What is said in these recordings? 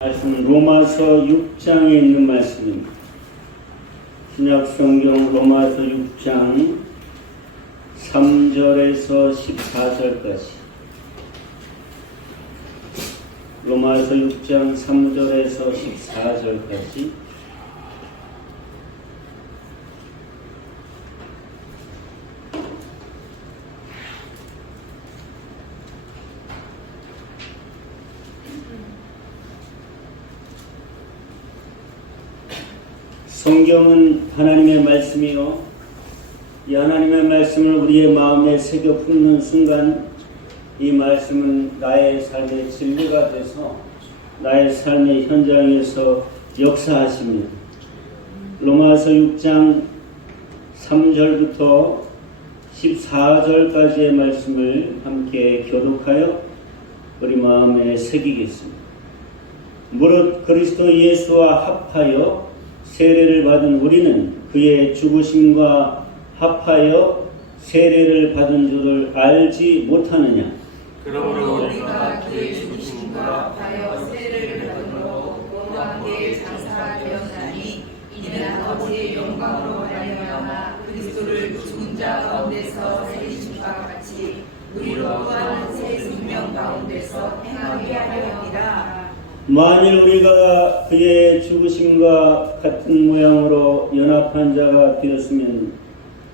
말씀은 로마서 6장에 있는 말씀입니다. 신약성경 로마서 6장 3절에서 14절까지. 로마서 6장 3절에서 14절까지. 성경은 하나님의 말씀이요, 이 하나님의 말씀을 우리의 마음에 새겨 품는 순간 이 말씀은 나의 삶의 진리가 돼서 나의 삶의 현장에서 역사하십니다. 로마서 6장 3절부터 14절까지의 말씀을 함께 교독하여 우리 마음에 새기겠습니다. 무릇 그리스도 예수와 합하여 세례를 받은 우리는 그의 죽으심과 합하여 세례를 받은 줄을 알지 못하느냐? 그러므로 우리가 그의 죽으심과 합하여 세례를 받음으로 그와 함께 장사되었나니 이는 아버지의 영광으로 말미암아 그리스도를 죽은 자 가운데서 살리심과 같이 우리로 또한 새 생명 가운데서 행하게 하려니라. 만일 우리가 그의 죽으심과 같은 모양으로 연합한 자가 되었으면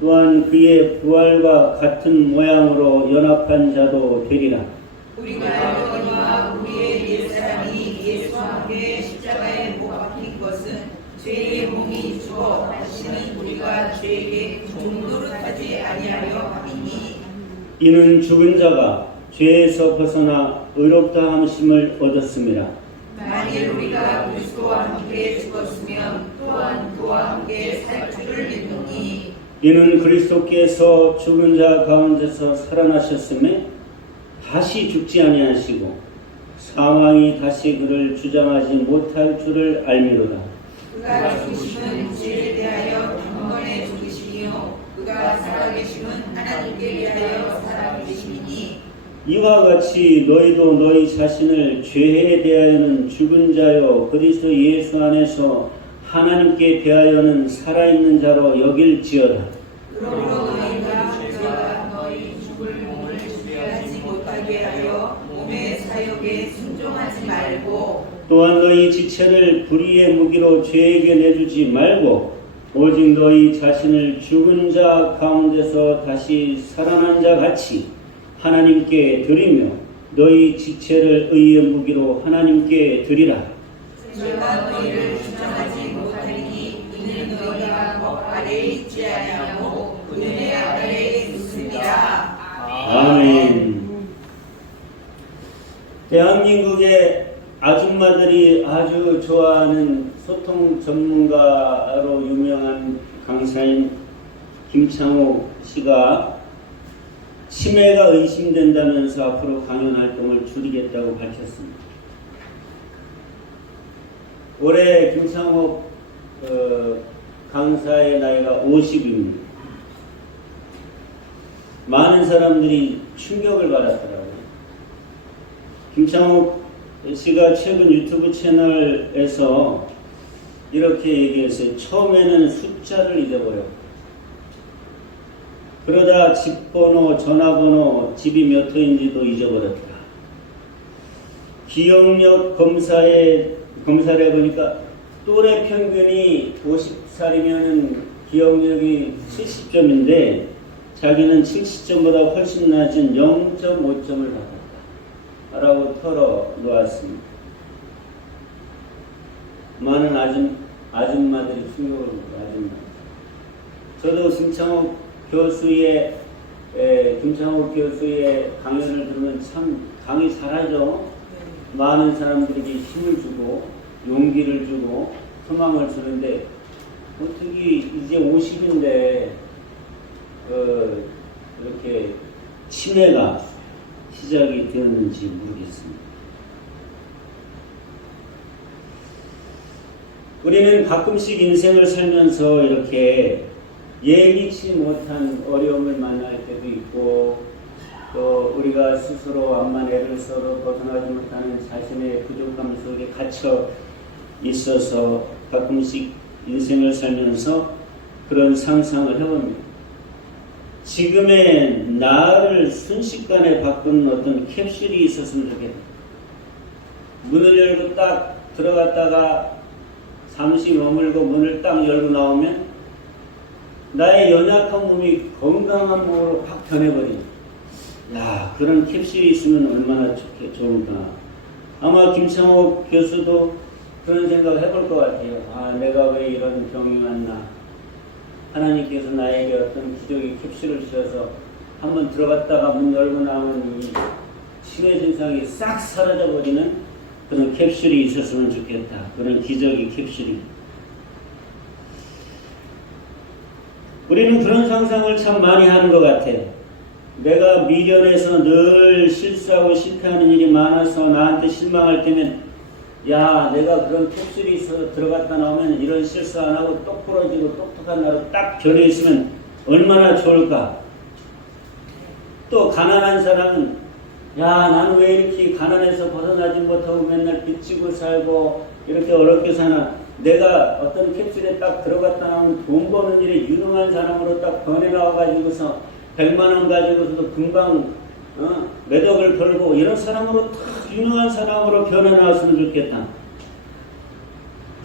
또한 그의 부활과 같은 모양으로 연합한 자도 되리라. 우리가 알거니와 우리의 옛사람이 예수와 함께 십자가에 못 박힌 것은 죄의 몸이 죽어 다시는 우리가 죄에게 종노릇하지 아니하려 함이니 이는 죽은 자가 죄에서 벗어나 의롭다 함심을 얻었습니다. 만일 우리가 그리스도와 함께 죽었으면 또한 그와 함께 살 줄을 믿노니 이는 그리스도께서 죽은 자 가운데서 살아나셨음에 다시 죽지 아니하시고 사망이 다시 그를 주장하지 못할 줄을 알미로다. 그가 죽으심은 죄에 대하여 단번에 죽으심이요 그가 살아계심은 하나님께 위하여 살아계심이니 이와 같이 너희도 너희 자신을 죄에 대하여는 죽은 자요 그리스도 예수 안에서 하나님께 대하여는 살아있는 자로 여길지어다. 그러므로 너희가 죄가 너희 죽을 몸을 죄하지 못하게 하여 몸의 사욕에 순종하지 말고 또한 너희 지체를 불의의 무기로 죄에게 내주지 말고 오직 너희 자신을 죽은 자 가운데서 다시 살아난 자 같이 하나님께 드리며 너희 지체를 의의 무기로 하나님께 드리라. 죄가 너희를 주장하지 못하리니 이는 너희가 법 아래에 있지 아니하고 은혜 아래에 있습니다. 아멘. 대한민국의 아줌마들이 아주 좋아하는 소통 전문가로 유명한 강사인 김창옥 씨가 치매가 의심된다면서 앞으로 강연 활동을 줄이겠다고 밝혔습니다. 올해 김창옥 강사의 나이가 50입니다. 많은 사람들이 충격을 받았더라고요. 김창옥 씨가 최근 유튜브 채널에서 이렇게 얘기했어요. 처음에는 숫자를 잊어버렸고 그러다 집번호, 전화번호, 집이 몇 호인지도 잊어버렸다. 기억력 검사를 해보니까 또래 평균이 50살이면 기억력이 70점인데 자기는 70점보다 훨씬 낮은 0.5점을 받았다 라고 털어놓았습니다. 많은 아줌마들이 충격을 받고 아줌마. 저도 김창옥 교수의 강연을 들으면 참 강의 잘하죠. 많은 사람들에게 힘을 주고 용기를 주고 소망을 주는데 어떻게 이제 50인데 이렇게 치매가 시작이 되었는지 모르겠습니다. 우리는 가끔씩 인생을 살면서 이렇게 예기치 못한 어려움을 만날 때도 있고 또 우리가 스스로 암만 애를 써도 벗어나지 못하는 자신의 부족감 속에 갇혀 있어서 가끔씩 인생을 살면서 그런 상상을 해봅니다. 지금의 나를 순식간에 바꾸는 어떤 캡슐이 있었으면 좋겠다. 문을 열고 딱 들어갔다가 잠시 머물고 문을 딱 열고 나오면 나의 연약한 몸이 건강한 몸으로 확 변해버린, 야, 그런 캡슐이 있으면 얼마나 좋을까. 아마 김창옥 교수도 그런 생각을 해볼 것 같아요. 아, 내가 왜 이런 병이 왔나. 하나님께서 나에게 어떤 기적의 캡슐을 주셔서 한번 들어갔다가 문 열고 나오면 이 치매 증상이 싹 사라져버리는 그런 캡슐이 있었으면 좋겠다. 그런 기적의 캡슐이. 우리는 그런 상상을 참 많이 하는 것 같아요. 내가 미련해서 늘 실수하고 실패하는 일이 많아서 나한테 실망할 때면, 야, 내가 그런 캡슐이 있어서 들어갔다 나오면 이런 실수 안 하고 똑부러지고 똑똑한 나로 딱 변해 있으면 얼마나 좋을까. 또 가난한 사람은, 야, 나는 왜 이렇게 가난해서 벗어나지 못하고 맨날 빚지고 살고 이렇게 어렵게 사나. 내가 어떤 캡슐에 딱 들어갔다 나오면 돈 버는 일에 유능한 사람으로 딱 변해 나와가지고서 100만 원 가지고서도 금방 매덕을 벌고 이런 사람으로 딱 유능한 사람으로 변해 나왔으면 좋겠다.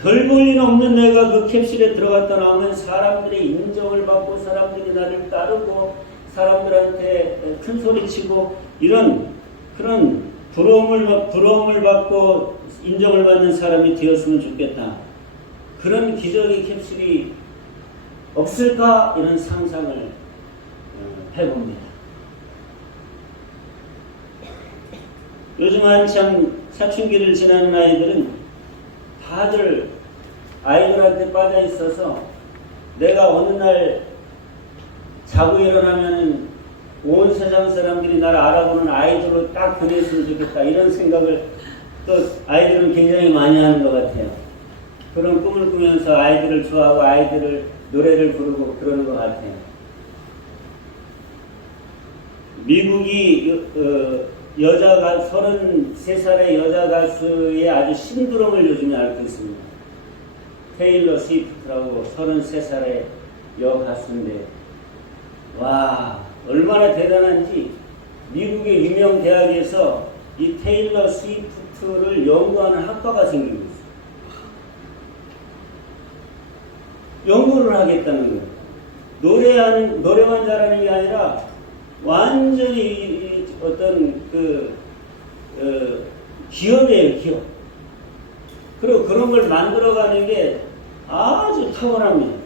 별 볼 일 없는 내가 그 캡슐에 들어갔다 나오면 사람들의 인정을 받고 사람들이 나를 따르고 사람들한테 큰 소리 치고 이런 그런 부러움을 받고 인정을 받는 사람이 되었으면 좋겠다. 그런 기적의 캡슐이 없을까? 이런 상상을 해봅니다. 요즘 한참 사춘기를 지나는 아이들은 다들 아이들한테 빠져 있어서 내가 어느 날 자고 일어나면 온 세상 사람들이 나를 알아보는 아이들로 딱 변했으면 좋겠다. 이런 생각을 또 아이들은 굉장히 많이 하는 것 같아요. 그런 꿈을 꾸면서 아이들을 좋아하고 아이들을 노래를 부르고 그러는 것 같아요. 미국이 여자 33살의 여자 가수의 아주 신드롬을 요즘에 앓고 있습니다. 테일러 스위프트라고 33살의 여가수인데, 와, 얼마나 대단한지 미국의 유명 대학에서 이 테일러 스위프트를 연구하는 학과가 생기고 있어요. 연구를 하겠다는 거예요. 노래만 잘하는 게 아니라 완전히 어떤 기업이에요, 기업. 그리고 그런 걸 만들어가는 게 아주 탁월합니다.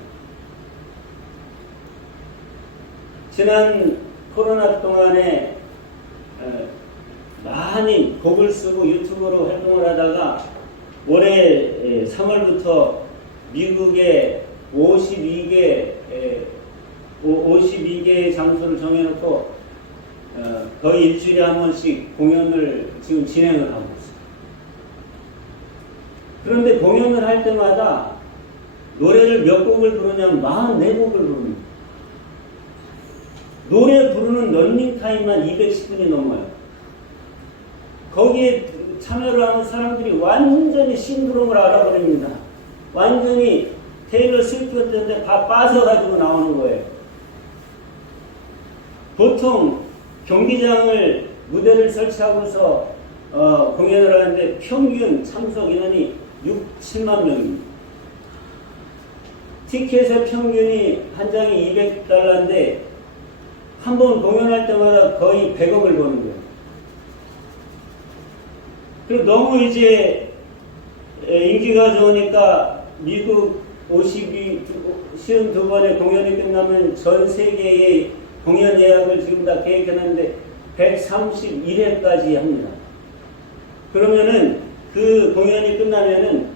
지난 코로나 동안에 많이 곡을 쓰고 유튜브로 활동을 하다가 올해 3월부터 미국의 52개의 장소를 정해놓고 거의 일주일에 한 번씩 공연을 지금 진행을 하고 있어요. 그런데 공연을 할 때마다 노래를 몇 곡을 부르냐면 44곡을 부릅니다. 노래 부르는 런닝타임만 210분이 넘어요. 거기에 참여를 하는 사람들이 완전히 신드롬을 알아버립니다. 완전히 테일러 스위프트한테 다 빠져가지고 나오는 거예요. 보통 경기장을 무대를 설치하고서 공연을 하는데 평균 참석 인원이 6, 7만 명입니다. 티켓의 평균이 한 장이 $200인데 한 번 공연할 때마다 거의 100억을 버는 거예요. 그리고 너무 이제 인기가 좋으니까 미국 52번의 공연이 끝나면 전 세계의 공연 예약을 지금 다 계획해놨는데 131회까지 합니다. 그러면은 그 공연이 끝나면은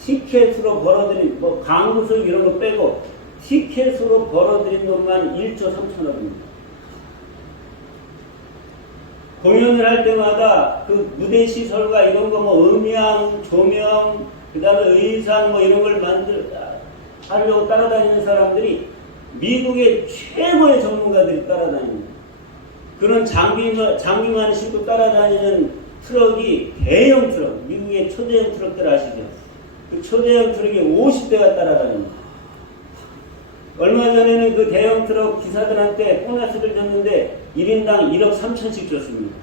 티켓으로 벌어들인, 광고석 이런 거 빼고 티켓으로 벌어들인 돈만 1조 3천억입니다. 공연을 할 때마다 그 무대 시설과 이런 거 음향, 조명, 그 다음에 의상 이런 걸 하려고 따라다니는 사람들이 미국의 최고의 전문가들이 따라다닙니다. 그런 장비만 싣고 따라다니는 트럭이 대형 트럭, 미국의 초대형 트럭들 아시죠? 그 초대형 트럭이 50대가 따라다닙니다. 얼마 전에는 그 대형 트럭 기사들한테 보너스를 줬는데 1인당 1억 3천씩 줬습니다.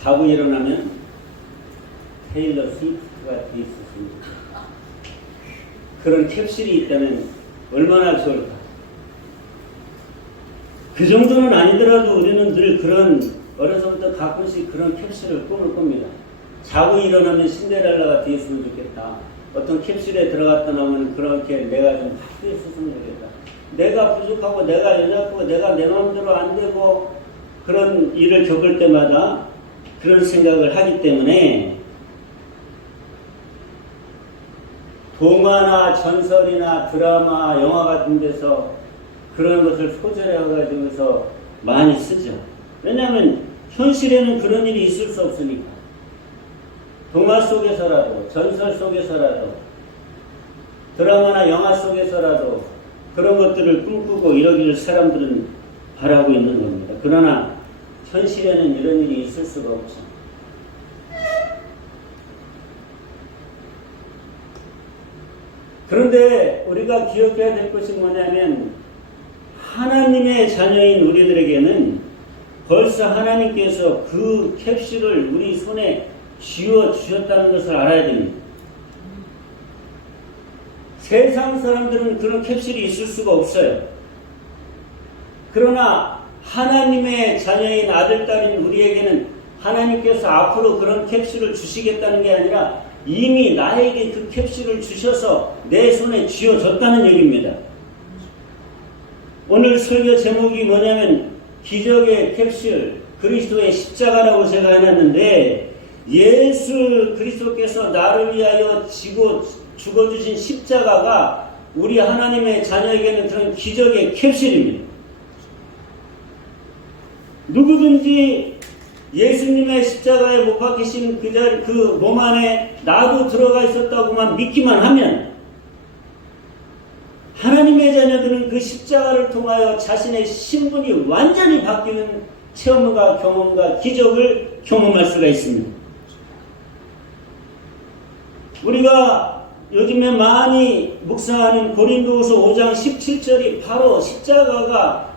자고 일어나면 테일러 스위프트가 돼 있었습니다. 그런 캡슐이 있다면 얼마나 좋을까. 그 정도는 아니더라도 우리는 늘 그런 어려서부터 가끔씩 그런 캡슐을 꿈을 꿉니다. 자고 일어나면 신데렐라가 돼 있으면 좋겠다. 어떤 캡슐에 들어갔다 나오면 그렇게 내가 좀 바뀌어 있었으면 좋겠다. 내가 부족하고 내가 연약하고 내가 내 마음대로 안 되고 그런 일을 겪을 때마다 그런 생각을 하기 때문에 동화나 전설이나 드라마, 영화 같은 데서 그런 것을 소재해가지고서 많이 쓰죠. 왜냐하면 현실에는 그런 일이 있을 수 없으니까. 동화 속에서라도, 전설 속에서라도, 드라마나 영화 속에서라도 그런 것들을 꿈꾸고 이러기를 사람들은 바라고 있는 겁니다. 그러나 현실에는 이런 일이 있을 수가 없죠. 그런데 우리가 기억해야 될 것이 뭐냐면 하나님의 자녀인 우리들에게는 벌써 하나님께서 그 캡슐을 우리 손에 쥐어 주셨다는 것을 알아야 됩니다. 세상 사람들은 그런 캡슐이 있을 수가 없어요. 그러나 하나님의 자녀인 아들, 딸인 우리에게는 하나님께서 앞으로 그런 캡슐을 주시겠다는 게 아니라 이미 나에게 그 캡슐을 주셔서 내 손에 쥐어줬다는 얘기입니다. 오늘 설교 제목이 뭐냐면 기적의 캡슐, 그리스도의 십자가라고 제가 해놨는데 예수 그리스도께서 나를 위하여 지고 죽어주신 십자가가 우리 하나님의 자녀에게는 그런 기적의 캡슐입니다. 누구든지 예수님의 십자가에 못 박히신 그 몸 안에 나도 들어가 있었다고만 믿기만 하면 하나님의 자녀들은 그 십자가를 통하여 자신의 신분이 완전히 바뀌는 체험과 경험과 기적을 경험할 수가 있습니다. 우리가 요즘에 많이 묵상하는 고린도후서 5장 17절이 바로 십자가가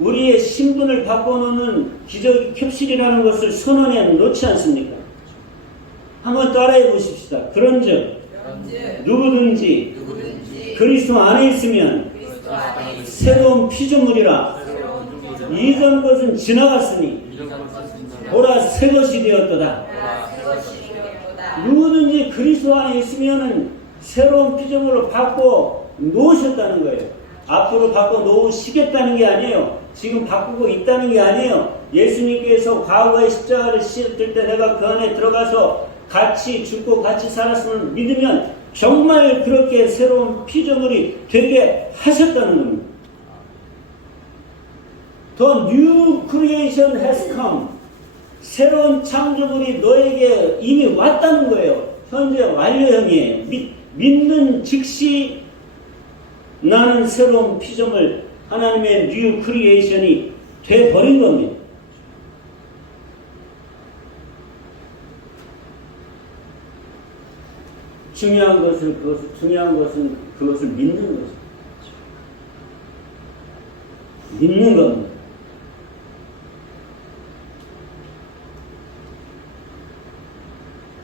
우리의 신분을 바꿔놓는 기적의 캡슐이라는 것을 선언해 놓지 않습니까? 한번 따라해 보십시다. 그런즉 누구든지 그리스도 안에 있으면 새로운 피조물이라 이전 것은 지나갔으니 보라 새 것이 되었도다. 누구든지 그리스도 안에 있으면 새로운 피조물로 바꿔 놓으셨다는 거예요. 앞으로 바꿔 놓으시겠다는 게 아니에요. 지금 바꾸고 있다는 게 아니에요. 예수님께서 과거의 십자가를 씌었을 때 내가 그 안에 들어가서 같이 죽고 같이 살았음을 믿으면 정말 그렇게 새로운 피조물이 되게 하셨다는 겁니다. The new creation has come. 새로운 창조물이 너에게 이미 왔다는 거예요. 현재 완료형이에요. 믿는 즉시 나는 새로운 피조물, 하나님의 뉴 크리에이션이 돼버린 겁니다. 중요한 것은 그것을 믿는 것입니다. 믿는 겁니다.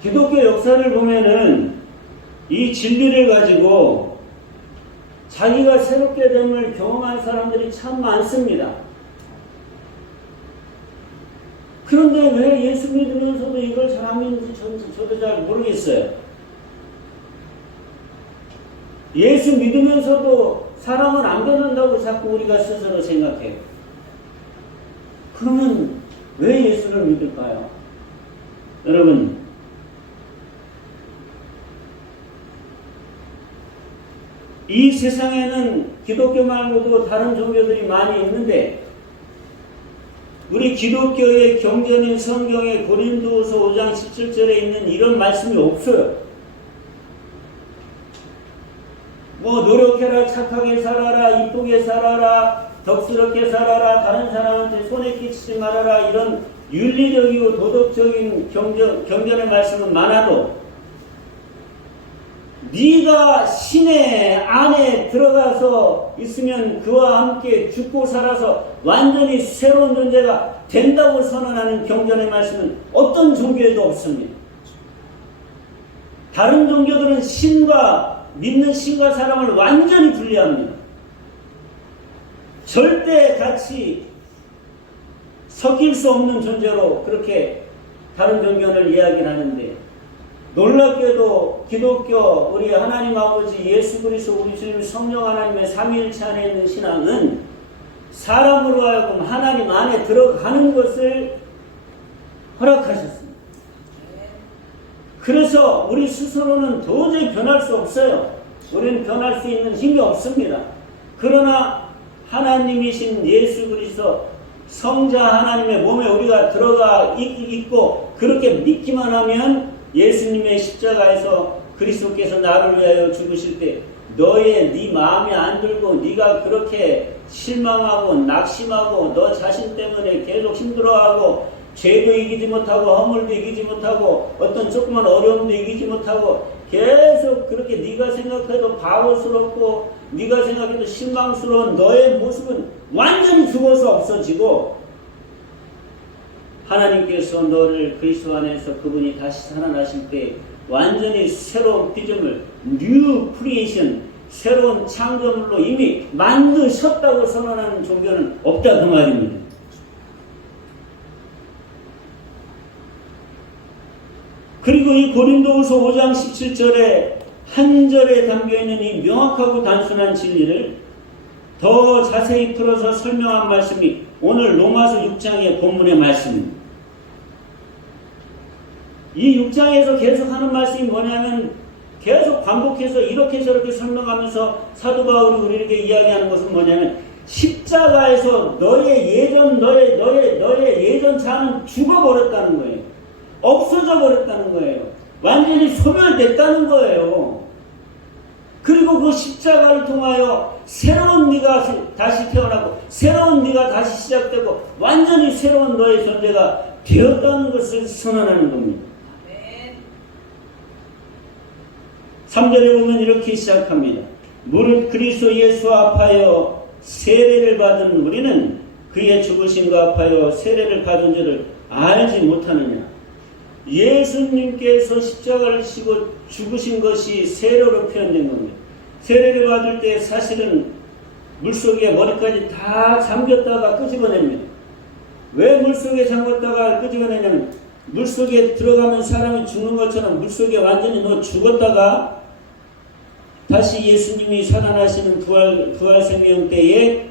기독교 역사를 보면은 이 진리를 가지고 자기가 새롭게 됨을 경험한 사람들이 참 많습니다. 그런데 왜 예수 믿으면서도 이걸 잘 안 믿는지 저도 잘 모르겠어요. 예수 믿으면서도 사람은 안 변한다고 자꾸 우리가 스스로 생각해요. 그러면 왜 예수를 믿을까요? 여러분, 이 세상에는 기독교 말고도 다른 종교들이 많이 있는데 우리 기독교의 경전인 성경의 고린도후서 5장 17절에 있는 이런 말씀이 없어요. 뭐 노력해라, 착하게 살아라, 이쁘게 살아라, 덕스럽게 살아라, 다른 사람한테 손에 끼치지 말아라, 이런 윤리적이고 도덕적인 경전의 말씀은 많아도 네가 신의 안에 들어가서 있으면 그와 함께 죽고 살아서 완전히 새로운 존재가 된다고 선언하는 경전의 말씀은 어떤 종교에도 없습니다. 다른 종교들은 믿는 신과 사람을 완전히 분리합니다. 절대 같이 섞일 수 없는 존재로 그렇게 다른 종교를 이야기를 하는데, 놀랍게도 기독교 우리 하나님 아버지 예수 그리스도 우리 주님 성령 하나님의 삼위일체 안에 있는 신앙은 사람으로 하여금 하나님 안에 들어가는 것을 허락하셨습니다. 그래서 우리 스스로는 도저히 변할 수 없어요. 우리는 변할 수 있는 힘이 없습니다. 그러나 하나님이신 예수 그리스도 성자 하나님의 몸에 우리가 들어가 있고 그렇게 믿기만 하면 예수님의 십자가에서 그리스도께서 나를 위하여 죽으실 때 네 마음에 안 들고 네가 그렇게 실망하고 낙심하고 너 자신 때문에 계속 힘들어하고 죄도 이기지 못하고 허물도 이기지 못하고 어떤 조그만 어려움도 이기지 못하고 계속 그렇게 네가 생각해도 바보스럽고 네가 생각해도 실망스러운 너의 모습은 완전히 죽어서 없어지고, 하나님께서 너를 그리스도 안에서 그분이 다시 살아나실 때 완전히 새로운 피조물, 뉴 크리에이션, 새로운 창조물로 이미 만드셨다고 선언하는 종교는 없다 그 말입니다. 그리고 이 고린도후서 5장 17절에 한 절에 담겨있는 이 명확하고 단순한 진리를 더 자세히 풀어서 설명한 말씀이 오늘 로마서 6장의 본문의 말씀입니다. 이 6장에서 계속 하는 말씀이 뭐냐면 계속 반복해서 이렇게 저렇게 설명하면서 사도 바울이 우리에게 이야기하는 것은 뭐냐면 십자가에서 너의 예전 자는 죽어버렸다는 거예요. 없어져 버렸다는 거예요. 완전히 소멸됐다는 거예요. 그리고 그 십자가를 통하여 새로운 네가 다시 태어나고 새로운 네가 다시 시작되고 완전히 새로운 너의 존재가 되었다는 것을 선언하는 겁니다. 3절에 보면 이렇게 시작합니다. 무릇 그리스도 예수 앞하여 세례를 받은 우리는 그의 죽으심과 합하여 세례를 받은 줄을 알지 못하느냐. 예수님께서 십자가를 지고 죽으신 것이 세례로 표현된 겁니다. 세례를 받을 때 사실은 물속에 머리까지 다 잠겼다가 끄집어냅니다. 왜 물속에 잠겼다가 끄집어내냐면 물속에 들어가면 사람이 죽는 것처럼 물속에 완전히 너 죽었다가 다시 예수님이 살아나시는 부활 생명 때에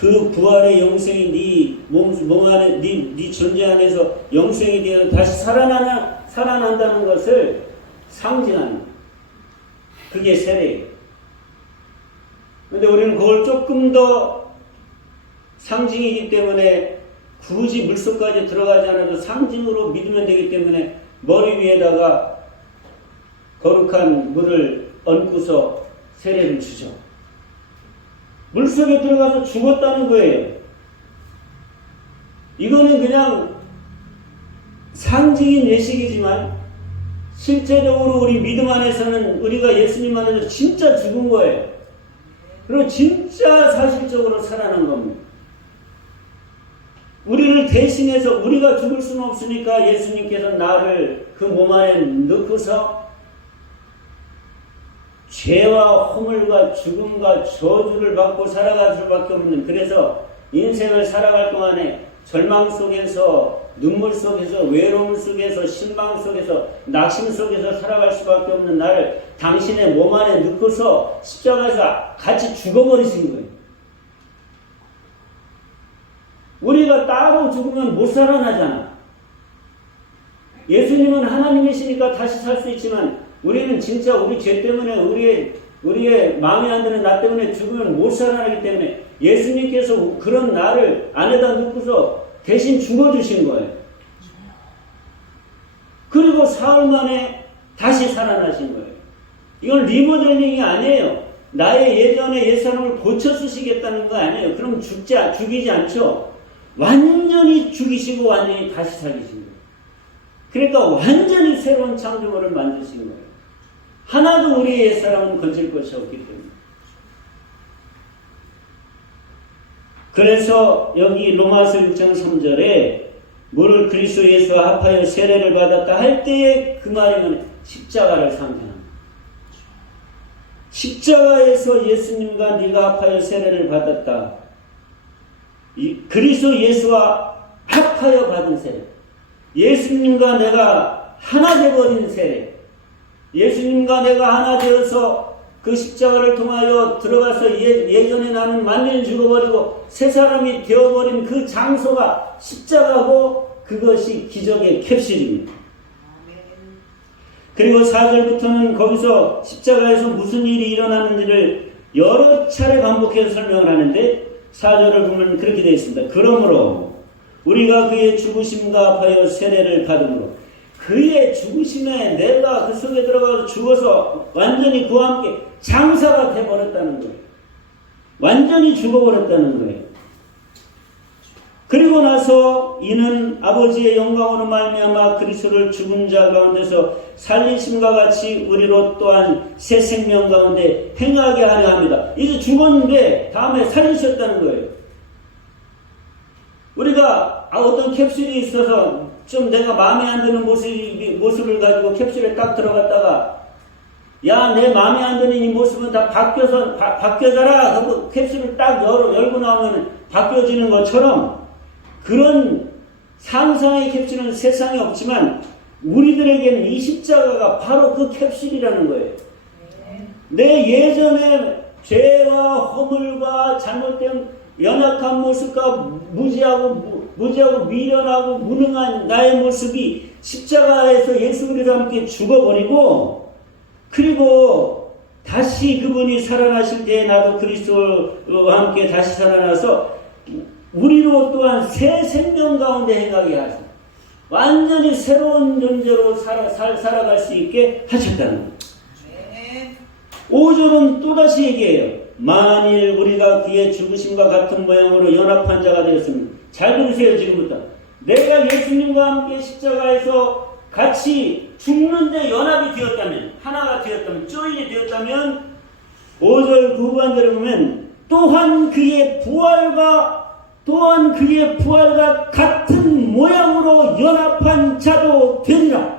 그 부활의 영생이 몸 안에 네 존재 안에서 영생이 되어 다시 살아난다는 것을 상징하는, 그게 세례예요. 그런데 우리는 그걸 조금 더 상징이기 때문에 굳이 물속까지 들어가지 않아도 상징으로 믿으면 되기 때문에 머리 위에다가 거룩한 물을 얹고서 세례를 주죠. 물속에 들어가서 죽었다는 거예요. 이거는 그냥 상징인 예식이지만 실제적으로 우리 믿음 안에서는 우리가 예수님 안에서 진짜 죽은 거예요. 그리고 진짜 사실적으로 살아난 겁니다. 우리를 대신해서 우리가 죽을 수는 없으니까 예수님께서 나를 그 몸 안에 넣고서 죄와 허물과 죽음과 저주를 받고 살아갈 수밖에 없는, 그래서 인생을 살아갈 동안에 절망 속에서 눈물 속에서 외로움 속에서 실망 속에서 낙심 속에서 살아갈 수밖에 없는 나를 당신의 몸 안에 넣고서 십자가에서 같이 죽어버리신 거예요. 우리가 따로 죽으면 못 살아나잖아. 예수님은 하나님이시니까 다시 살 수 있지만 우리는 진짜 우리 죄 때문에 우리의 마음에 안 드는 나 때문에 죽으면 못 살아나기 때문에 예수님께서 그런 나를 안에다 넣고서 대신 죽어주신 거예요. 그리고 사흘 만에 다시 살아나신 거예요. 이건 리모델링이 아니에요. 나의 예전의 옛사람을 고쳐 쓰시겠다는 거 아니에요. 그럼 죽이지 않죠. 완전히 죽이시고 완전히 다시 살리신 거예요. 그러니까 완전히 새로운 창조물을 만드신 거예요. 하나도 우리의 옛사람은 건질 것이 없기 때문에. 그래서 여기 로마서 6장 3절에 무릇 그리스도 예수와 합하여 세례를 받았다 할 때에 그 말이면 십자가를 상징합니다. 십자가에서 예수님과 네가 합하여 세례를 받았다. 그리스도 예수와 합하여 받은 세례. 예수님과 내가 하나 되어버린 세례. 예수님과 내가 하나 되어서 그 십자가를 통하여 들어가서 예전에 나는 완전히 죽어버리고 새 사람이 되어버린 그 장소가 십자가고 그것이 기적의 캡슐입니다. 그리고 4절부터는 거기서 십자가에서 무슨 일이 일어나는지를 여러 차례 반복해서 설명을 하는데 4절을 보면 그렇게 되어 있습니다. 그러므로 우리가 그의 죽으심과 합하여 세례를 받음으로 그의 죽으심에 내가 그 속에 들어가서 죽어서 완전히 그와 함께 장사가 되어버렸다는 거예요. 완전히 죽어버렸다는 거예요. 그리고 나서 이는 아버지의 영광으로 말미암아 그리스도를 죽은 자 가운데서 살리심과 같이 우리로 또한 새 생명 가운데 행하게 하려 합니다. 이제 죽었는데 다음에 살리셨다는 거예요. 우리가 어떤 캡슐이 있어서 좀 내가 마음에 안 드는 모습을 가지고 캡슐에 딱 들어갔다가 야, 내 마음에 안 드는 이 모습은 다 바뀌어져라. 그 캡슐을 딱 열고 나오면 바뀌어지는 것처럼 그런 상상의 캡슐은 세상에 없지만 우리들에게는 이 십자가가 바로 그 캡슐이라는 거예요. 내 예전에 죄와 허물과 잘못된 연약한 모습과 무지하고 미련하고 무능한 나의 모습이 십자가에서 예수 그리스도와 함께 죽어버리고 그리고 다시 그분이 살아나실 때 나도 그리스도와 함께 다시 살아나서 우리로 또한 새 생명 가운데 행하게 하시고 완전히 새로운 존재로 살아갈 수 있게 하셨다는 거예요. 5절은 또다시 얘기해요. 만일 우리가 그의 죽으심과 같은 모양으로 연합한 자가 되었으면 잘 들으세요. 지금부터 내가 예수님과 함께 십자가에서 같이 죽는데 연합이 되었다면 하나가 되었다면 조인이 되었다면 5절 그 후반대로 보면 또한 그의 부활과 같은 모양으로 연합한 자도 되리라.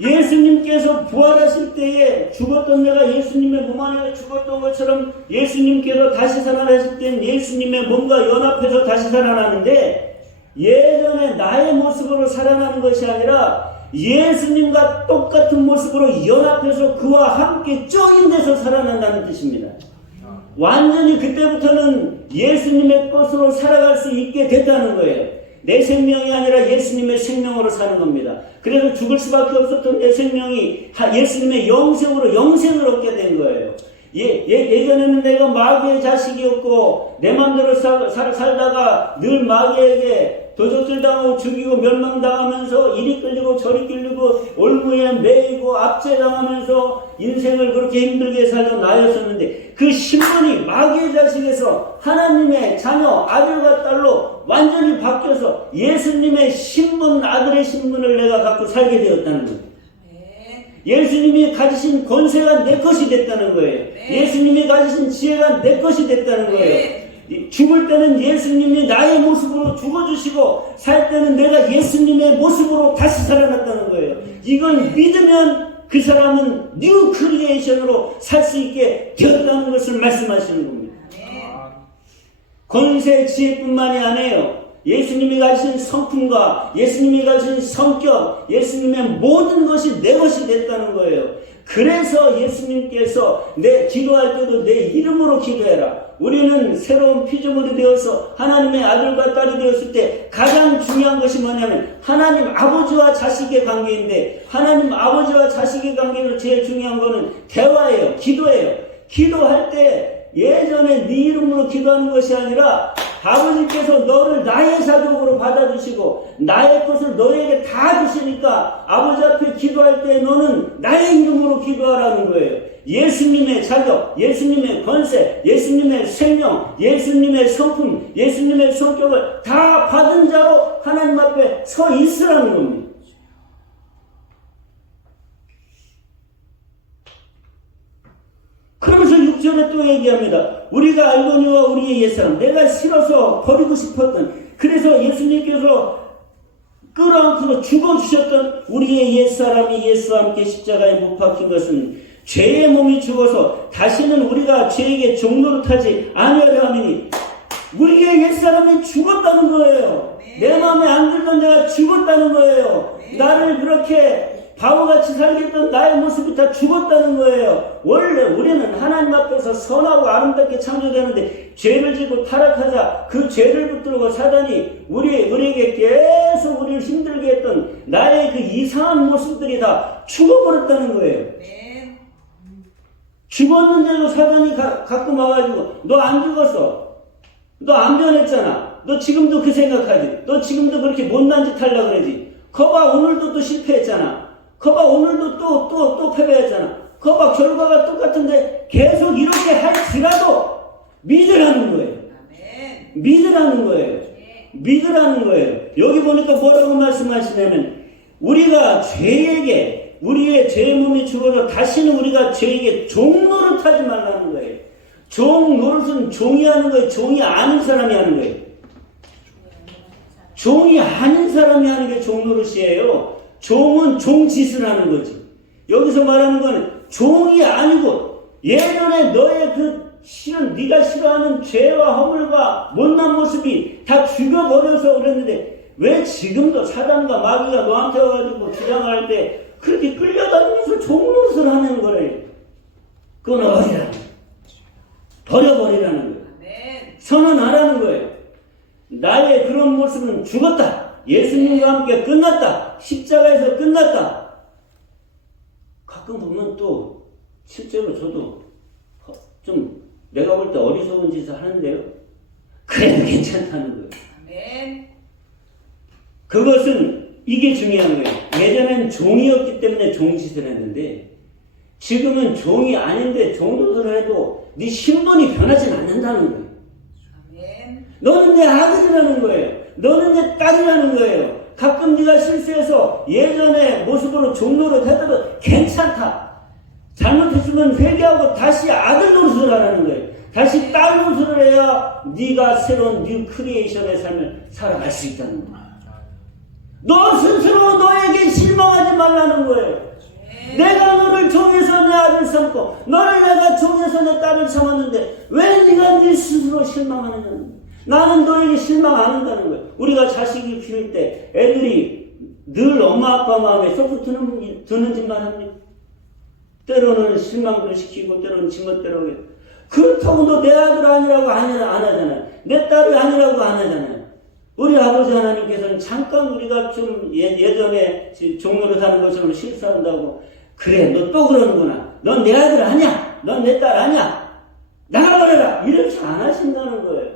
예수님께서 부활하실 때에 죽었던 내가 예수님의 몸 안에 죽었던 것처럼 예수님께서 다시 살아나실 때는 예수님의 몸과 연합해서 다시 살아나는데 예전에 나의 모습으로 살아나는 것이 아니라 예수님과 똑같은 모습으로 연합해서 그와 함께 조인돼서 살아난다는 뜻입니다. 완전히 그때부터는 예수님의 것으로 살아갈 수 있게 됐다는 거예요. 내 생명이 아니라 예수님의 생명으로 사는 겁니다. 그래서 죽을 수밖에 없었던 내 생명이 예수님의 영생을 얻게 된 거예요. 예전에는 내가 마귀의 자식이었고 내 마음대로 살다가 늘 마귀에게 도적질당하고 죽이고 멸망당하면서 이리 끌리고 저리 끌리고 올무에 매이고 압제당하면서 인생을 그렇게 힘들게 살던 나였었는데 그 신분이 마귀의 자식에서 하나님의 자녀 아들과 딸로 완전히 바뀌어서 예수님의 신분 아들의 신분을 내가 갖고 살게 되었다는 거예요. 예수님이 가지신 권세가 내 것이 됐다는 거예요. 예수님이 가지신 지혜가 내 것이 됐다는 거예요. 죽을 때는 예수님이 나의 모습으로 죽어주시고 살 때는 내가 예수님의 모습으로 다시 살아났다는 거예요. 이걸 믿으면 그 사람은 뉴 크리에이션으로 살 수 있게 되었다는 것을 말씀하시는 겁니다. 권세 지혜뿐만이 아니에요. 예수님이 가지신 성품과 예수님이 가지신 성격, 예수님의 모든 것이 내 것이 됐다는 거예요. 그래서 예수님께서 내 기도할 때도 내 이름으로 기도해라. 우리는 새로운 피조물이 되어서 하나님의 아들과 딸이 되었을 때 가장 중요한 것이 뭐냐면 하나님 아버지와 자식의 관계인데 하나님 아버지와 자식의 관계로 제일 중요한 거는 대화예요. 기도예요. 기도할 때 예전에 네 이름으로 기도하는 것이 아니라 아버지께서 너를 나의 자족으로 받아주시고 나의 것을 너에게 다 주시니까 아버지 앞에 기도할 때 너는 나의 이름으로 기도하라는 거예요. 예수님의 자격, 예수님의 권세, 예수님의 생명, 예수님의 성품, 예수님의 성격을 다 받은 자로 하나님 앞에 서 있으라는 겁니다. 그러면서 6절에 또 얘기합니다. 우리가 알거니와 우리의 옛사람, 내가 싫어서 버리고 싶었던, 그래서 예수님께서 끌어안고 죽어주셨던 우리의 옛사람이 예수와 함께 십자가에 못 박힌 것은 죄의 몸이 죽어서 다시는 우리가 죄에게 종노릇하지 아니하려 하느니, 우리의 옛사람이 죽었다는 거예요. 내 마음에 안 들던 내가 죽었다는 거예요. 나를 그렇게 바보같이 살겠던 나의 모습이 다 죽었다는 거예요. 원래 우리는 하나님 앞에서 선하고 아름답게 창조되는데 죄를 짓고 타락하자 그 죄를 붙들고 사단이 우리에게 계속 우리를 힘들게 했던 나의 그 이상한 모습들이 다 죽어버렸다는 거예요. 죽었는데도 사단이 가끔 와가지고 너 안 죽었어. 너 안 변했잖아. 너 지금도 그 생각하지. 너 지금도 그렇게 못난 짓 하려고 그러지. 거봐 오늘도 또 실패했잖아. 거봐 오늘도 또 패배했잖아. 거봐 결과가 똑같은데 계속 이렇게 할지라도 믿으라는 거예요. 믿으라는 거예요. 믿으라는 거예요. 여기 보니까 뭐라고 말씀하시냐면 우리가 죄에게 우리의 죄의 몸이 죽어서 다시는 우리가 죄에게 종노릇하지 말라는 거예요. 종노릇은 종이 하는 거예요. 종이 아닌 사람이 하는 거예요. 종이 아닌 사람이 하는 게 종노릇이에요. 종은 종짓을 하는 거지. 여기서 말하는 건 종이 아니고 예전에 너의 그 네가 싫어하는 죄와 허물과 못난 모습이 다 죽여버려서 그랬는데 왜 지금도 사단과 마귀가 너한테 와가지고 주장할 때 그렇게 끌려다니면서 종노릇을 하는 거래. 끊어버리라는 거예요. 버려버리라는 거예요. 선언하라는 거예요. 나의 그런 모습은 죽었다. 예수님과 함께 끝났다. 십자가에서 끝났다. 가끔 보면 또 실제로 저도 좀 내가 볼 때 어리석은 짓을 하는데요. 그래도 괜찮다는 거예요. 그것은 이게 중요한 거예요. 예전엔 종이었기 때문에 종짓을 했는데 지금은 종이 아닌데 종노릇을 해도 네 신분이 변하진 않는다는 거예요. 너는 내 아들이라는 거예요. 너는 내 딸이라는 거예요. 가끔 네가 실수해서 예전의 모습으로 종노릇 해도 괜찮다. 잘못했으면 회개하고 다시 아들 노릇을 하라는 거예요. 다시 딸 노릇을 해야 네가 새로운 뉴 크리에이션의 삶을 살아갈 수 있다는 거예요. 너 스스로 너에게 실망하지 말라는 거예요. 내가 너를 종에서 내 아들 삼고 너를 내가 종에서 내 딸을 삼았는데 왜 네가 네 스스로 실망하느냐는 거예요. 나는 너에게 실망 안 한다는 거예요. 우리가 자식을 키울 때 애들이 늘 엄마 아빠 마음에 쏙 드는 짓만 합니다. 때로는 실망도 시키고 때로는 지멋대로 해요. 그렇다고 너 내 아들 아니라고 안 하잖아요. 내 딸이 아니라고 안 하잖아요. 우리 아버지 하나님께서는 잠깐 우리가 좀 예전에 종노릇 하는 것처럼 실수한다고 그래 너 또 그러는구나. 넌 내 아들 아니야. 넌 내 딸 아니야. 나가버려라. 이렇게 안 하신다는 거예요.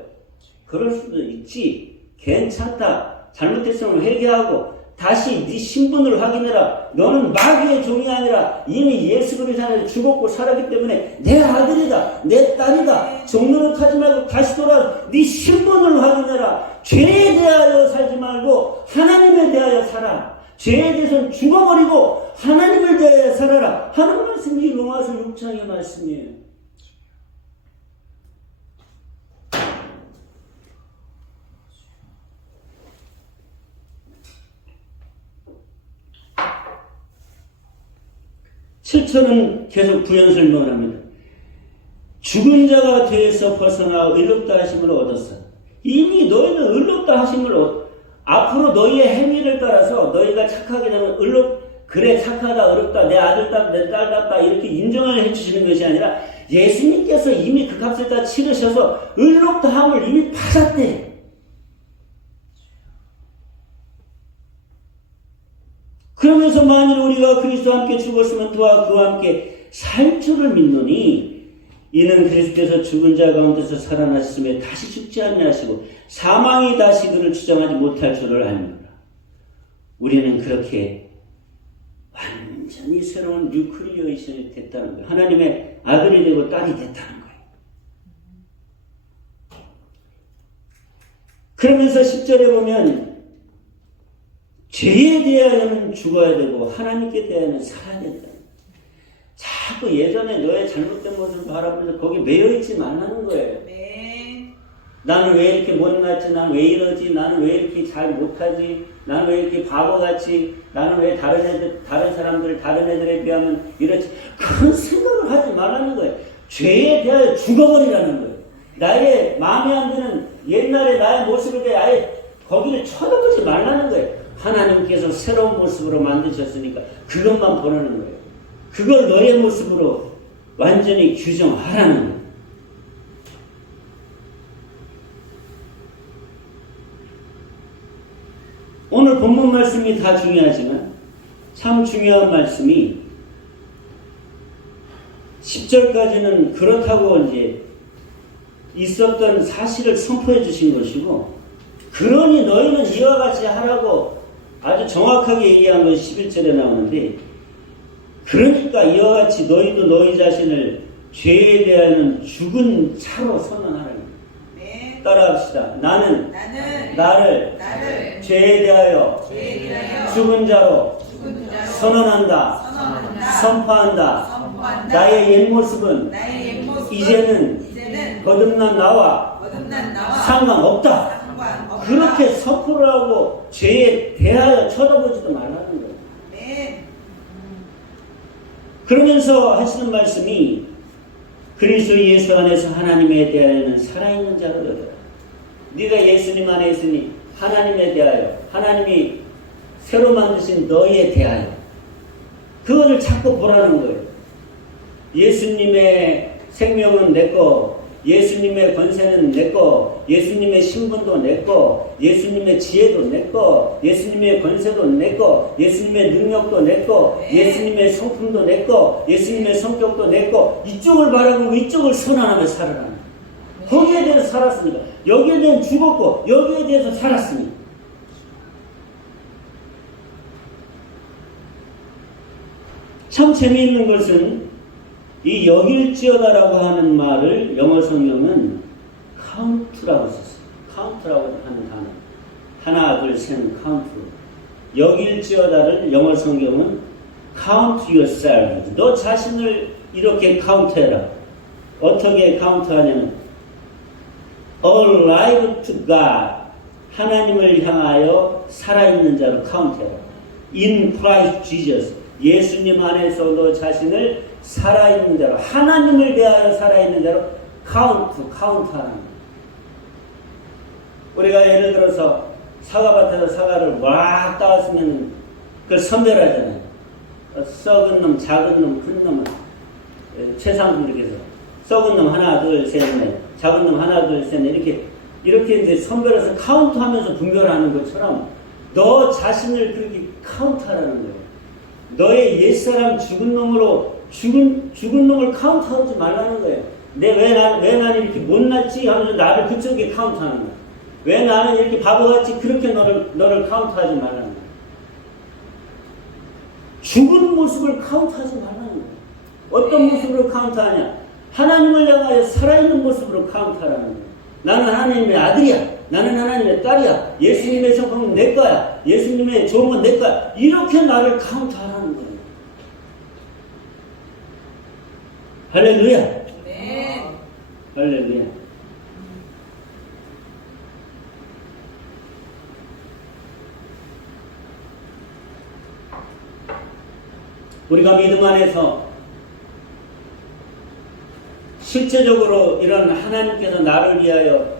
그럴 수도 있지. 괜찮다. 잘못했으면 회개하고 다시 네 신분을 확인해라. 너는 마귀의 종이 아니라 이미 예수 그리스도 안에서 죽었고 살았기 때문에 내 아들이다. 내 딸이다. 종노릇 하지 말고 다시 돌아와 네 신분을 확인해라. 죄에 대하여 살지 말고 하나님에 대하여 살아. 죄에 대해서는 죽어버리고 하나님을 대하여 살아라 하는 말씀이 로마서 6장의 말씀이에요. 실천은 계속 부연 설명을 합니다. 죽은 자가 되어서 벗어나 의롭다 하심을 얻었어. 이미 너희는 의롭다 하심을 앞으로 너희의 행위를 따라서 너희가 착하게 되면 그래 착하다 의롭다 내 아들 같다 내 딸 같다 이렇게 인정을 해주시는 것이 아니라 예수님께서 이미 그 값을 다 치르셔서 의롭다 함을 이미 받았대. 그러면서 만일 우리가 그리스도와 함께 죽었으면 또한 그와 함께 살 줄을 믿노니 이는 그리스도께서 죽은 자 가운데서 살아나셨으며 다시 죽지 아니하시고 사망이 다시 그를 주장하지 못할 줄을 압니다. 우리는 그렇게 완전히 새로운 뉴크리에이션이 됐다는 거예요. 하나님의 아들이 되고 딸이 됐다는 거예요. 그러면서 10절에 보면 죄에 대하여는 죽어야 되고 하나님께 대하여는 살아야 된다. 자꾸 예전에 너의 잘못된 모습을 바라보면서 거기에 매여있지 말라는 거예요. 네. 나는 왜 이렇게 못났지? 나는 왜 이러지? 나는 왜 이렇게 잘 못하지? 나는 왜 이렇게 바보같이? 나는 왜 다른 애들에 비하면 이렇지? 그런 생각을 하지 말라는 거예요. 죄에 대하여 죽어버리라는 거예요. 나의 마음에 안 드는 옛날에 나의 모습에 대해 아예 거기를 쳐다보지 말라는 거예요. 하나님께서 새로운 모습으로 만드셨으니까 그것만 보라는 거예요. 그걸 너의 모습으로 완전히 규정하라는 거예요. 오늘 본문 말씀이 다 중요하지만 참 중요한 말씀이 10절까지는 그렇다고 이제 있었던 사실을 선포해 주신 것이고, 그러니 너희는 이와 같이 하라고 아주 정확하게 얘기한 것이 11절에 나오는데, 그러니까 이와 같이 너희도 너희 자신을 죄에 대하여는 죽은 차로 선언하라는 거예요. 네. 따라합시다. 나는 나를 죄에 대하여 죽은 자로 선언한다. 선포한다. 나의 옛 모습은 이제는 거듭난 나와 상관없다. 그렇게 선포를 하고 죄에 대하여 쳐다보지도 말라는 거예요. 네. 그러면서 하시는 말씀이 그리스도 예수 안에서 하나님에 대하여는 살아있는 자로 여겨라. 네가 예수님 안에 있으니 하나님에 대하여, 하나님이 새로 만드신 너에 대하여 그것을 자꾸 보라는 거예요. 예수님의 생명은 내 거, 예수님의 권세는 내 거, 예수님의 신분도 내 거, 예수님의 지혜도 내 거, 예수님의 권세도 내 거, 예수님의 능력도 내 거, 예수님의 성품도 내 거, 예수님의 성격도 내 거, 이쪽을 바라보고 이쪽을 선언하며 살아라는 거예요. 거기에 대해서 살았으니까. 여기에 대해서 죽었고 여기에 대해서 살았으니까. 참 재미있는 것은 이 여길지어다라고 하는 말을 영어 성경은 count라고 썼어요. count라고 하는 단어. 하나, 둘, 셋, count. 여길지어다를 영어 성경은 count yourself. 너 자신을 이렇게 카운트해라. 어떻게 카운트하냐면 alive to God. 하나님을 향하여 살아있는 자로 카운트해라. in Christ Jesus. 예수님 안에서 너 자신을 살아있는 자로, 하나님을 대하여 살아있는 자로 카운트하는 거예요. 우리가 예를 들어서 사과밭에서 사과를 막 따왔으면 그걸 선별하잖아요. 썩은 놈, 작은 놈, 큰 놈은 최상품 이렇게 해서 썩은 놈 하나, 둘, 셋, 넷, 작은 놈 하나, 둘, 셋, 넷 이렇게 이제 선별해서 카운트하면서 분별하는 것처럼 너 자신을 그렇게 카운트하라는 거예요. 너의 옛사람 죽은 놈으로 죽은 놈을 카운트하지 말라는 거예요. 왜 나는 이렇게 못났지 하면서 나를 그쪽에 카운트하는 거예요. 왜 나는 이렇게 바보같이 그렇게 너를 카운트하지 말라는 거예요. 죽은 모습을 카운트하지 말라는 거예요. 어떤 모습으로 카운트하냐? 하나님을 향하여 살아있는 모습으로 카운트하라는 거예요. 나는 하나님의 아들이야. 나는 하나님의 딸이야. 예수님의 성품은 내 거야. 예수님의 좋은 건 내 거야. 이렇게 나를 카운트하라는 거예요. 할렐루야. 네. 할렐루야. 우리가 믿음 안에서 실제적으로 이런 하나님께서 나를 위하여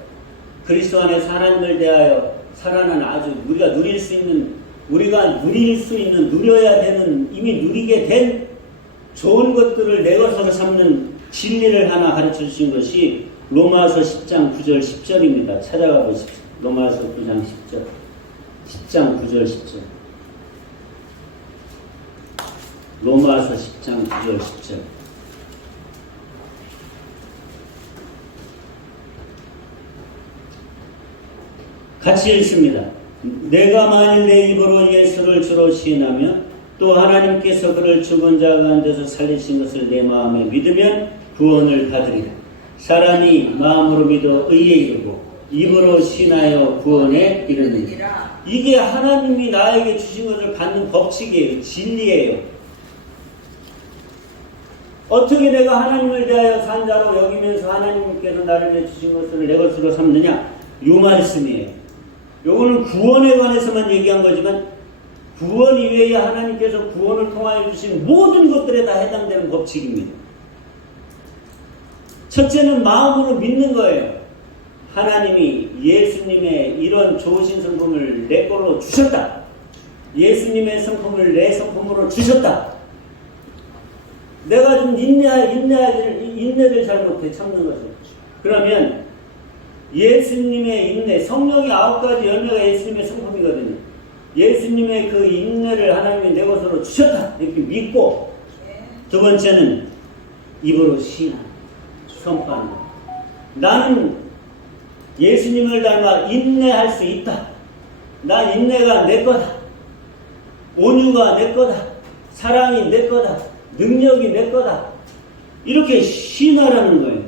그리스도 안에서 하나님을 대하여 살아난 아주 우리가 누릴 수 있는, 누려야 되는, 이미 누리게 된 좋은 것들을 내 것으로 삼는 진리를 하나 가르쳐 주신 것이 로마서 10장 9절 10절입니다. 찾아가 보십시오. 로마서 9장 10절. 10장 9절 10절. 로마서 10장 9절 10절. 같이 읽습니다. 내가 만일 내 입으로 예수를 주로 시인하며 또 하나님께서 그를 죽은 자 가운데서 살리신 것을 내 마음에 믿으면 구원을 받으리라. 사람이 마음으로 믿어 의에 이르고 입으로 시인하여 구원에 이르느니라. 이게 하나님이 나에게 주신 것을 받는 법칙이에요. 진리예요. 어떻게 내가 하나님을 대하여 산 자로 여기면서 하나님께서 나를 위해 주신 것을 내 것으로 삼느냐? 이 말씀이에요. 요거는 구원에 관해서만 얘기한 거지만 구원 이외에 하나님께서 구원을 통하여 주신 모든 것들에 다 해당되는 법칙입니다. 첫째는 마음으로 믿는 거예요. 하나님이 예수님의 이런 좋으신 성품을 내 걸로 주셨다. 예수님의 성품을 내 성품으로 주셨다. 내가 좀 인내를 잘못해 참는 거죠. 그러면 예수님의 인내, 성령의 9가지 열매가 예수님의 성품이거든요. 예수님의 그 인내를 하나님이 내 것으로 주셨다. 이렇게 믿고, 두 번째는 입으로 시인하는, 선포하는 것. 나는 예수님을 닮아 인내할 수 있다. 나 인내가 내 거다. 온유가 내 거다. 사랑이 내 거다. 능력이 내 거다. 이렇게 시인하라는 거예요.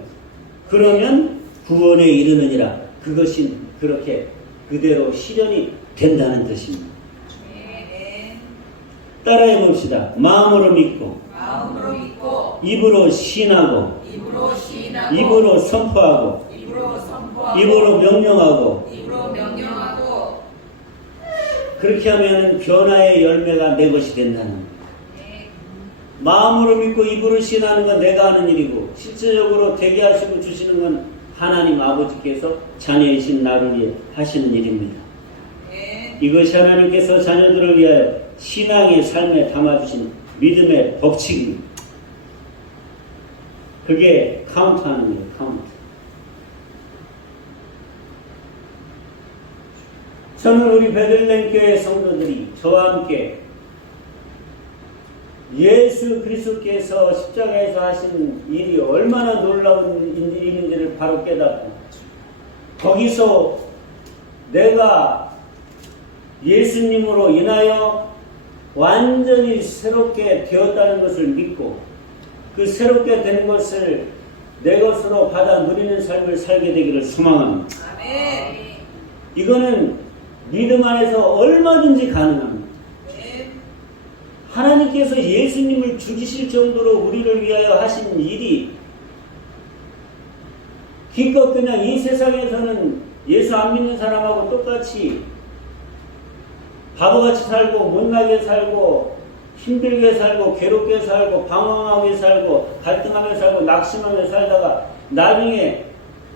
그러면 구원에 이르느니라. 그것이 그렇게 그대로 실현이 된다는 뜻입니다. 따라해 봅시다. 마음으로 믿고, 입으로 시인하고, 입으로 선포하고, 입으로 명령하고, 그렇게 하면 변화의 열매가 내 것이 된다는 거예요. 마음으로 믿고 입으로 시인하는 건 내가 하는 일이고 실제적으로 되게 하시고 주시는 건 하나님 아버지께서 자녀이신 나를 위해 하시는 일입니다. 이것이 하나님께서 자녀들을 위하여 신앙의 삶에 담아주신 믿음의 법칙입니다. 그게 카운트하는 거예요. 카운트. 저는 우리 베들레헴 교회 성도들이 저와 함께 예수 그리스도께서 십자가에서 하신 일이 얼마나 놀라운 일인지를 바로 깨닫고 거기서 내가 예수님으로 인하여 완전히 새롭게 되었다는 것을 믿고 그 새롭게 된 것을 내 것으로 받아 누리는 삶을 살게 되기를 소망합니다. 아멘. 이거는 믿음 안에서 얼마든지 가능합니다. 하나님께서 예수님을 죽이실 정도로 우리를 위하여 하신 일이 기껏 그냥 이 세상에서는 예수 안 믿는 사람하고 똑같이 바보같이 살고 못나게 살고 힘들게 살고 괴롭게 살고 방황하게 살고 갈등하며 살고 낙심하며 살다가 나중에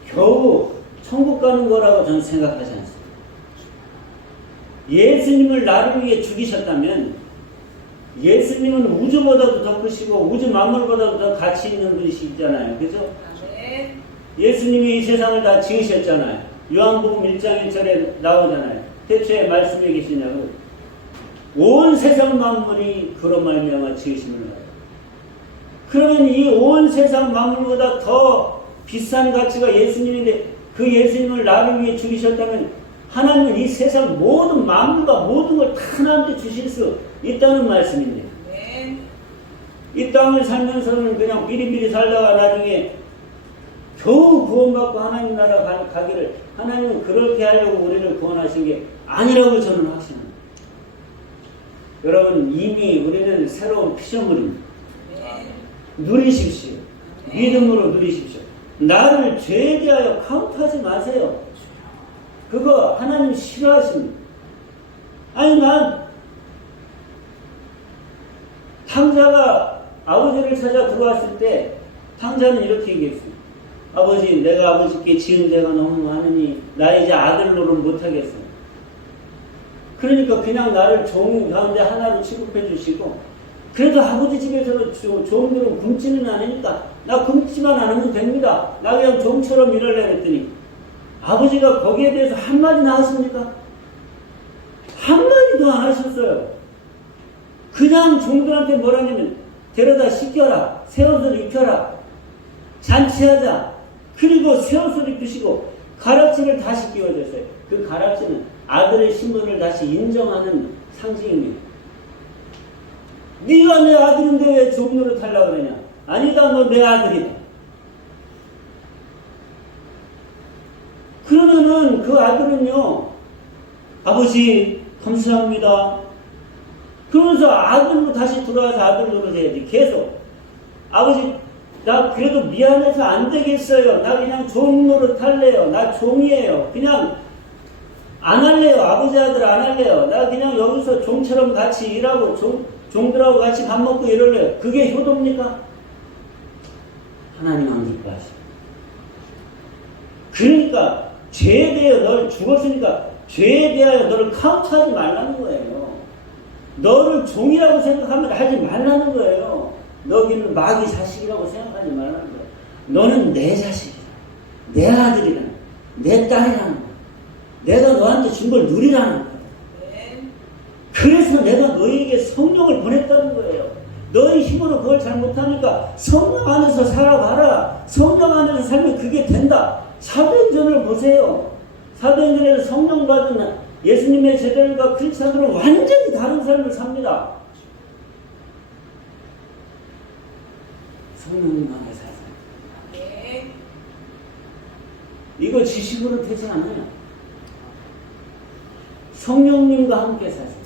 겨우 천국 가는 거라고 저는 생각하지 않습니다. 예수님을 나를 위해 죽이셨다면 예수님은 우주보다도 더 크시고 우주 만물보다도 더 가치 있는 분이시잖아요. 그죠? 예수님이 이 세상을 다 지으셨잖아요. 요한복음 1장 1절에 나오잖아요. 태초에 말씀이 계시냐고. 온 세상 만물이 그로 말미암아 지으심을 봐요. 그러면 이 온 세상 만물보다 더 비싼 가치가 예수님인데 그 예수님을 나를 위해 죽이셨다면 하나님은 이 세상 모든 만물과 모든 걸 다 하나님께 주실 수 있다는 말씀입니다. 네. 이 땅을 살면서는 그냥 비리비리 살다가 나중에 겨우 구원받고 하나님 나라 가기를 하나님은 그렇게 하려고 우리를 구원하신 게 아니라고 저는 확신합니다. 여러분 이미 우리는 새로운 피조물입니다. 네. 누리십시오. 네. 믿음으로 누리십시오. 나를 죄에 대하여 카운트하지 마세요. 그거 하나님 싫어하십니다. 아니 난 탕자가 아버지를 찾아 들어왔을 때 탕자는 이렇게 얘기했어요. 아버지 내가 아버지께 지은 죄가 너무 많으니 나 이제 아들 노릇 못하겠어. 그러니까 그냥 나를 종 가운데 하나로 취급해 주시고 그래도 아버지 집에서는 종들은 굶지는 않으니까 나 굶지만 않으면 됩니다. 나 그냥 종처럼 일하려고 했더니 아버지가 거기에 대해서 한마디나 하십니까? 한마디도 안 하셨어요. 그냥 종들한테 뭐라냐면 데려다 씻겨라, 새 옷을 입혀라, 잔치하자. 그리고 새 옷을 입히시고 가락지를 다시 끼워줬어요. 그 가락지는 아들의 신분을 다시 인정하는 상징입니다. 네가 내 아들인데 왜 종노릇 하려고 그러냐? 아니다, 너 내 아들이다. 그러면은 그 아들은요, 아버지 감사합니다. 그러면서 아들로 다시 돌아와서 아들 노릇해야지. 계속 아버지 나 그래도 미안해서 안 되겠어요. 나 그냥 종 노릇 할래요. 나 종이에요. 그냥 안 할래요. 아버지 아들 안 할래요. 나 그냥 여기서 종처럼 같이 일하고 종들하고 같이 밥 먹고 이럴래요. 그게 효도입니까? 하나님 안 기뻐하십니다. 그러니까 죄에 대하여 너를 죽었으니까 죄에 대하여 너를 카운트하지 말라는 거예요. 너를 종이라고 생각하면 하지 말라는 거예요. 너기는 마귀 자식이라고 생각하지 말라는 거예요. 너는 내 자식이다. 내 아들이다. 내 딸이라는 거예요. 내가 너한테 준 걸 누리라는 거예요. 그래서 내가 너에게 성령을 보냈다는 거예요. 너의 힘으로 그걸 잘 못하니까 성령 안에서 살아봐라. 성령 안에서 살면 그게 된다. 사도행전을 보세요. 사도행전에서 성령 받은 예수님의 제자들과 크리스찬들은 완전히 다른 삶을 삽니다. 성령님 안에 사세요. 이거 지식으로 되지 않아요. 성령님과 함께 사세요.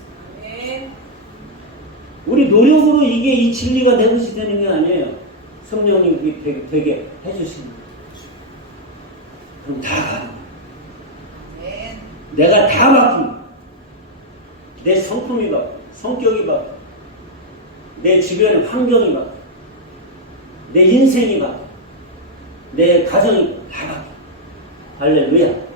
우리 노력으로 이게 이 진리가 내 것이 되는 게 아니에요. 성령님이 되게 해주시는 거예요. 그럼 다 가는 거예요. 내가 다 바뀝니다. 내 성품이 바뀌고, 성격이 바뀌고, 내 주변의 환경이 바뀌고, 내 인생이 바뀌고, 내 가정이 다 바뀌고. 할렐루야.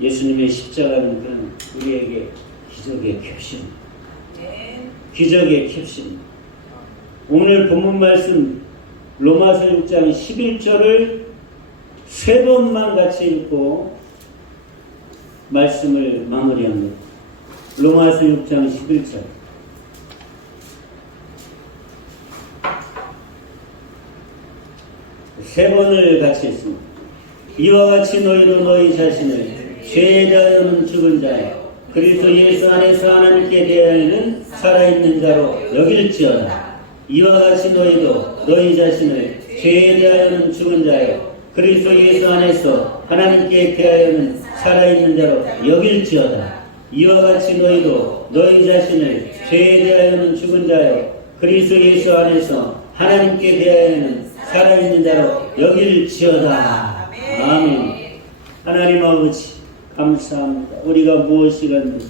예수님의 십자가는 그런 우리에게 기적의 캡슐입니다. 기적의 캡슐입니다. 오늘 본문 말씀 로마서 6장 11절을 세 번만 같이 읽고 말씀을 마무리합니다. 로마서 6장 11절. 세 번을 같이 읽습니다. 이와 같이 너희도 너희 자신을 죄에 대하여는 죽은 자요 그리스도 예수 안에서 하나님께 대하여는 살아있는 자로 여길지어다. 이와 같이 너희도 너희 자신을 죄에 대하여는 죽은 자요 그리스도 예수 안에서 하나님께 대하여는 살아있는 자로 여길지어다. 이와 같이 너희도 너희 자신을 죄에 대하여는 죽은 자요 그리스도 예수 안에서 하나님께 대하여는 살아있는 자로 여길지어다. 아멘. 하나님 아버지 감사합니다. 우리가 무엇이건